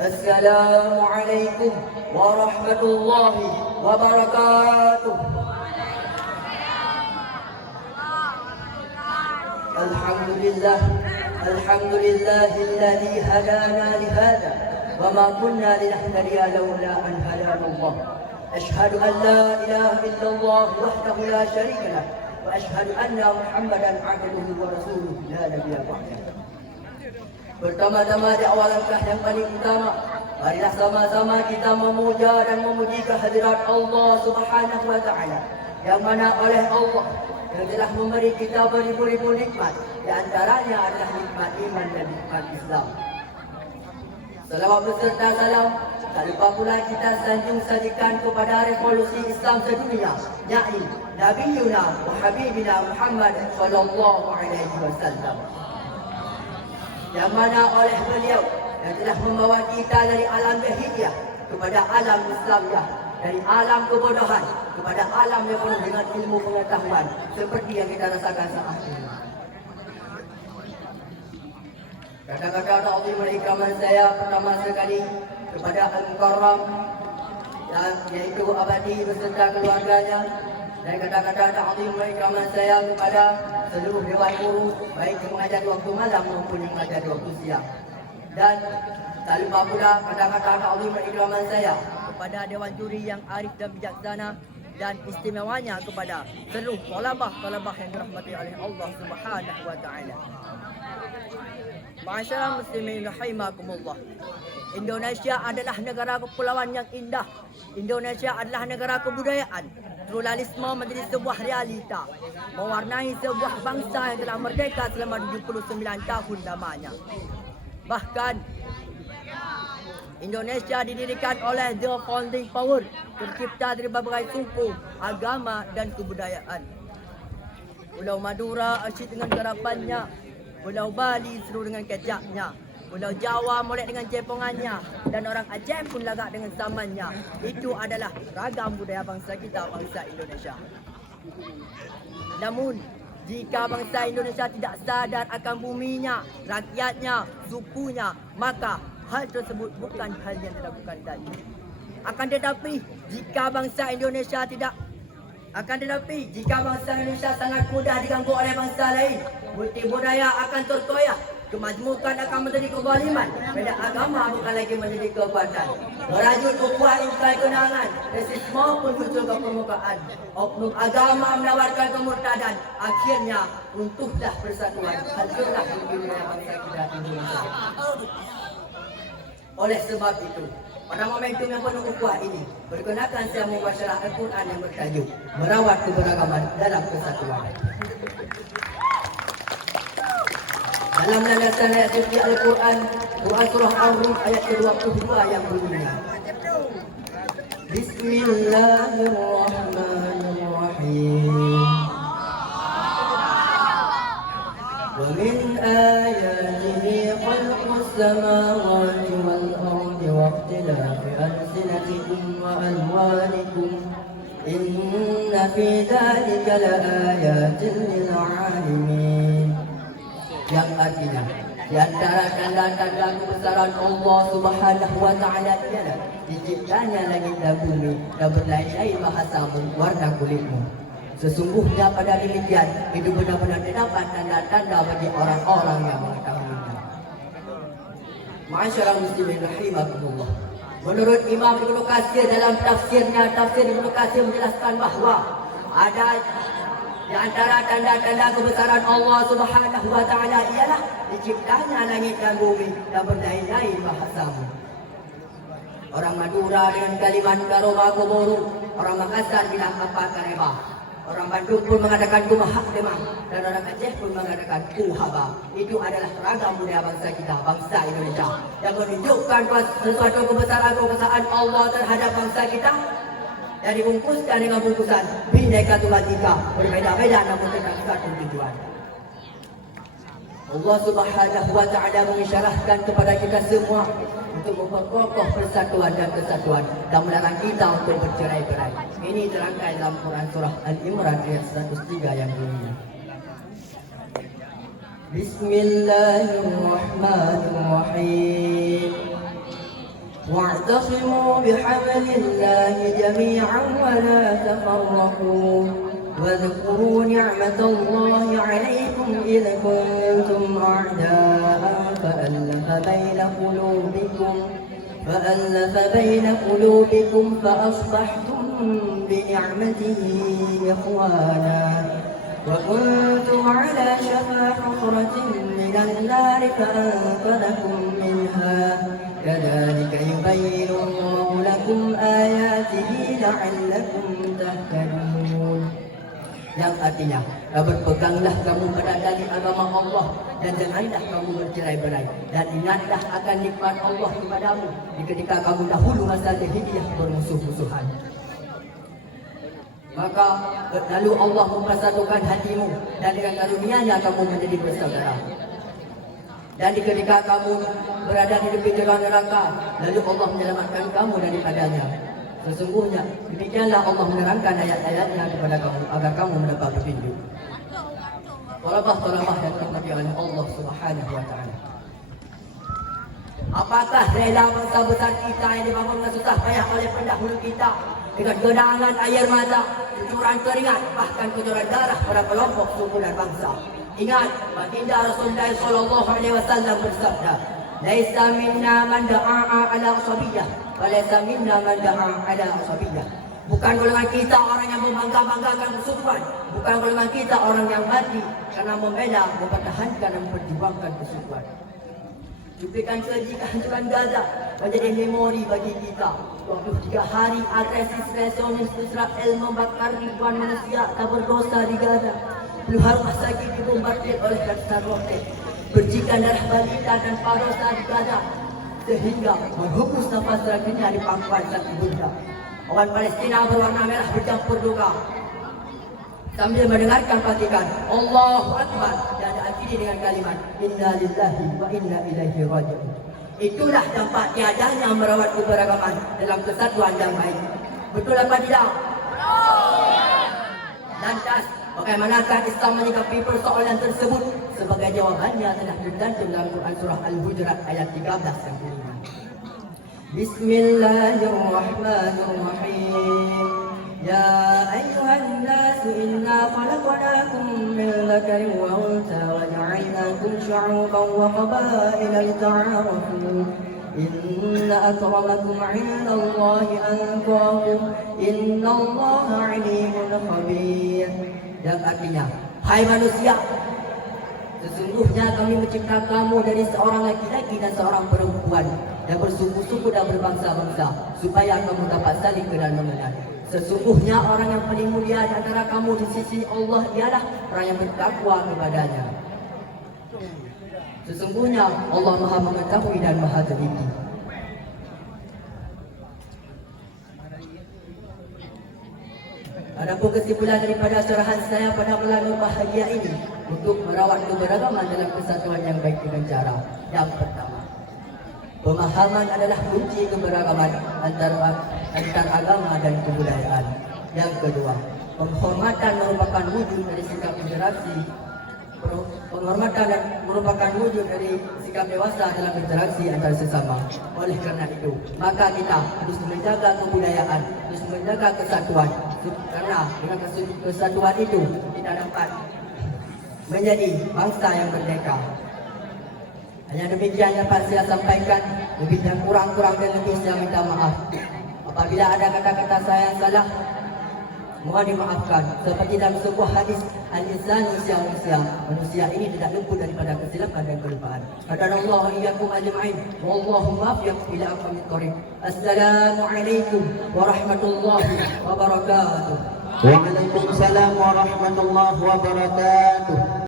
Assalamualaikum warahmatullahi wabarakatuh. Alhamdulillahilladzi hadana lihada wa ma kunna linahtadiya laula an hadana Allah. Ashhadu an la ilaha illallah wahdahu la syarika lah wa ashhadu anna Muhammadan abduhu wa rasuluhu la nabiyya ba'dahu. Pertama-tama di awal langkah yang paling utama, marilah sama-sama kita memuja dan memuji kehadirat Allah Subhanahu wa taala, yang mana oleh Allah yang telah memberi kita beribu-ribu nikmat, di antaranya adalah nikmat iman dan nikmat Islam. Salawat beserta salam tak lupa pula kita sanjung sajikan kepada revolusi Islam sedunia, yakni Nabi Yuna wa Habibina Muhammad sallallahu alaihi wasallam, yang mana oleh beliau yang telah membawa kita dari alam jahiliyah kepada alam Islamiyah, dari alam kebodohan kepada alam yang penuh dengan ilmu pengetahuan seperti yang kita rasakan saat ini. Kata-kata ta'zimul ikaman saya pertama sekali kepada Al-Mukarram, yaitu Abadi beserta keluarganya, dan kata-kata ta'zimul ikaman saya kepada seluruh dewan guru, baik yang mengajar waktu malam maupun yang mengajar waktu siang. Dan tak lupa pula kata-kata ta'zimul ikaman saya kepada dewan juri yang arif dan bijaksana, dan istimewanya kepada seluruh talabah yang dirahmati oleh Allah Subhanahu wa taala. Ma'asyiral muslimin rahimakumullah. Indonesia adalah negara kepulauan yang indah. Indonesia adalah negara kebudayaan. Pluralisme menjadi sebuah realita, mewarnai sebuah bangsa yang telah merdeka selama 79 tahun lamanya. Bahkan Indonesia didirikan oleh The Founding Power, tercipta dari berbagai suku, agama dan kebudayaan. Pulau Madura asyik dengan garapannya, Pulau Bali seru dengan kecapnya, Pulau Jawa molek dengan cepongannya, dan orang Aceh pun lagak dengan samannya. Itu adalah ragam budaya bangsa kita, bangsa Indonesia. Namun, jika bangsa Indonesia tidak sadar akan buminya, rakyatnya, sukunya, maka hal tersebut bukan hal yang dilakukan tadi. Akan tetapi, jika bangsa Indonesia sangat mudah diganggu oleh bangsa lain, multi budaya akan terkoyak, kemajmukan akan menjadi kezaliman, beda agama bukan lagi menjadi kekuatan. Merajut ukhuwah insan kenangan, rasisme pun muncul ke permukaan. Oknum agama menawarkan kemurtadan, akhirnya runtuhlah persatuan, hancurlah budaya bangsa kita Indonesia. Oleh sebab itu, pada momentum yang penuh ukhuwah ini, perkenalkan saya membaca Al-Quran yang bertajuk Merawat Keberagaman dalam Kesatuan. Dalam landasan ayat suci Al-Quran, Quran Surah Al-Rum ayat ke-22 yang berbunyi, Bismillahirrahmanirrahim. Wa min ayatihi khalqus samawati wal ardi wa ikhtilafi alsinatikum wa alwanikum. Inna fi dhalika laayatin lil 'alimin. Yang artinya, di antara tanda-tanda kebesaran Allah Subhanahu wa taala ialah diciptanya langit dan bumi dan berlain-lain bahasamu, warna kulitmu. Sesungguhnya pada demikian itu benar-benar terdapat tanda-tanda bagi orang-orang yang mengetahuinya. Ma'asyiral muslimin rahimakumullah. Menurut Imam Ibnu Katsir dalam tafsirnya, tafsir Ibnu Katsir menjelaskan bahawa ada di antara tanda-tanda kebesaran Allah Subhanahu wa taala ialah diciptanya langit dan bumi dan berlain-lain bahasamu. Orang Madura dengan kalimat Daroma Kuburu, orang Makassar bilang apa kareba, orang Bandung pun mengatakan kumahak demang, dan orang Aceh pun mengatakan kuhaba. Itu adalah ragam budaya bangsa kita, bangsa Indonesia, yang menunjukkan sesuatu kebesaran Allah terhadap bangsa kita, yang dibungkuskan dengan bungkusan Bhinneka Tunggal Ika, berbeda-beda namun tentang satu tujuan. Allah Subhanahu wa taala mengisyarahkan kepada kita semua untuk memperkokoh persatuan dan kesatuan dan melarang kita untuk bercerai-berai. Ini terangkai dalam Quran surah Al-Imran ayat 103 yang bunyi, Bismillahirrahmanirrahim. واعتصموا بحبل الله جميعا ولا تفرقوا واذكروا نعمة الله عليكم إذ كنتم أعداء فألف بين قلوبكم فأصبحتم بنعمته إخوانا وكنتم على شفا حفرة من النار فأنقذكم منها كذلك يبين الله لكم آياته لعلكم تهتدون. Yang artinya, berpeganglah kamu pada dalil agama Allah dan janganlah kamu bercerai-berai dan ingatlah akan nikmat Allah kepadamu ketika kamu dahulu masa jahiliyah bermusuh-musuhan. Maka lalu Allah mempersatukan hatimu dan dengan karunia-Nya kamu menjadi bersaudara. Dan ketika kamu berada di tepi jurang neraka, lalu Allah menyelamatkan kamu daripadanya. Sesungguhnya demikianlah Allah menerangkan ayat-ayatnya kepada kamu agar kamu mendapat petunjuk. Tolabah dan rahmati oleh Allah Subhanahu wa taala. Apakah rela bangsa besar kita yang dibangun dengan susah payah oleh pendahulu kita dengan genangan air mata, cucuran keringat, bahkan kucuran darah pada kelompok suku dan bangsa? Ingat, baginda Rasulullah sallallahu alaihi wasallam bersabda, "Laisa minna man da'a ala asabiyah, wa laisa minna man da'a ala asabiyah." Bukan golongan kita orang yang membangga-banggakan persekutuan, bukan golongan kita orang yang mati karena membela, mempertahankan dan memperjuangkan persekutuan. Cuplikan keji kehancuran Gaza menjadi memori bagi kita. 23 hari agresi Zionis Israel membakar ribuan manusia tak berdosa di Gaza. Puluhan rumah sakit dibombardir oleh letusan roket. Percikan darah balita dan parosa di Gaza sehingga menghembus nafas terakhirnya di pangkuan sang ibunda. Awan Palestina berwarna merah bercampur duka. Sambil mendengarkan petikan Allahu Akbar dan diakhiri dengan kalimat Inna lillahi wa inna ilaihi raji'un. Itulah dampak tiadanya merawat keberagaman dalam kesatuan yang baik. Betul apa tidak? Lantas, bagaimanakah Islam menyikapi persoalan tersebut? Sebagai jawabannya telah tercantum dalam Quran surah Al-Hujurat ayat 13 yang kelima. Bismillahirrahmanirrahim. Ya ayyuhan nasu inna khalaqnakum min dzakarin wa untha wa ja'alnakum syu'uban wa qabaila lita'arafu. Inna akramakum 'indallahi atqakum. Innallaha 'alimun khabir. Yang artinya, hai manusia, sesungguhnya kami mencipta kamu dari seorang laki-laki dan seorang perempuan dan bersuku-suku dan berbangsa-bangsa supaya kamu dapat saling kenal mengenal. Sesungguhnya orang yang paling mulia di antara kamu di sisi Allah ialah orang yang bertakwa kepadanya. Sesungguhnya Allah Maha mengetahui dan Maha teliti. Adapun kesimpulan daripada syarahan saya pada malam bahagia ini untuk merawat keberagaman dalam kesatuan yang baik dengan cara yang pertama, pemahaman adalah kunci keberagaman antar agama dan kebudayaan. Yang kedua, penghormatan merupakan wujud dari sikap interaksi. Penghormatan merupakan wujud dari sikap dewasa dalam interaksi antar sesama. Oleh karena itu, maka kita harus menjaga kebudayaan, harus menjaga kesatuan. Karena dengan kesatuan itu kita dapat menjadi bangsa yang merdeka. Hanya demikian dapat saya sampaikan. Lebih dan kurang dan lebih saya minta maaf. Apabila ada kata-kata saya yang salah, mohon dimaafkan. Seperti dalam sebuah hadis, al-insanu manusia. Manusia ini tidak luput daripada kesilapan dan kelupaan. Qadarallahu iyyakum ajma'in. Wallahu muwaffiq ila aqwamit thoriq. Assalamualaikum warahmatullahi wabarakatuh. Waalaikumsalam warahmatullahi wabarakatuh.